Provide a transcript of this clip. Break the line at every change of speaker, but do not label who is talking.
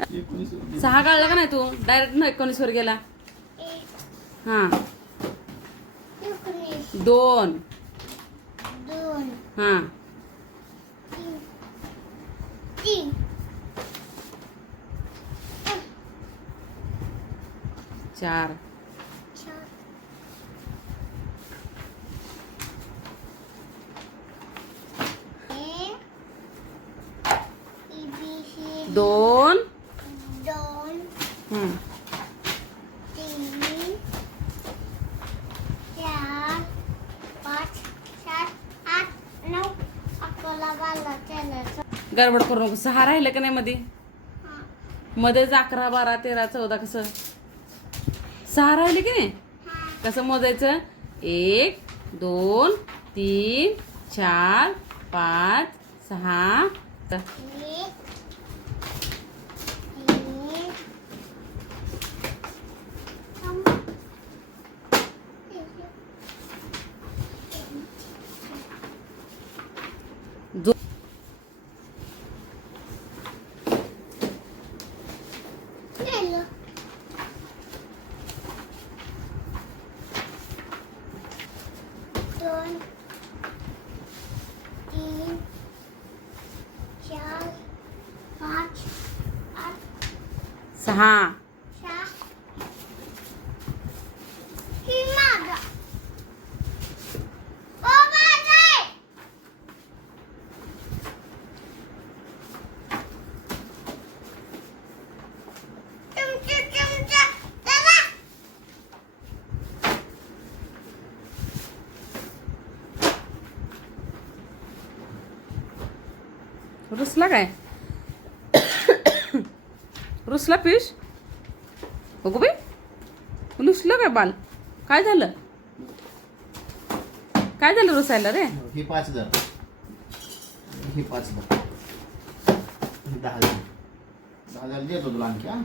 सहा काढला का नाही तू? डायरेक्ट ना एकोणीस वर गेला. हा. दोन
दोन.
हा. चार. दोन.
तीन चार पाच सात आठ नऊ अकरा बारा तेरा
गडबड करू नको. सहा राहिलं का नाही मध्ये?
हा.
मध्येच अकरा बारा तेरा चौदा कसं? सहा राहिले की नाही? कसं मोजायचं? एक दोन तीन चार पाच सहा त-
एक तीन थांब.
दो-
नेलं. दोन तीन चार पाच आठ
सहा.
सहा
रुसला काय? रुसला फिश बघू बाई. रुसलं काय बाल? काय झालं? काय झालं रुसायला रे?
हे पाच हजार. हे पाच हजार. दहा हजार. दहा हजार देतो तुला आणखी हा?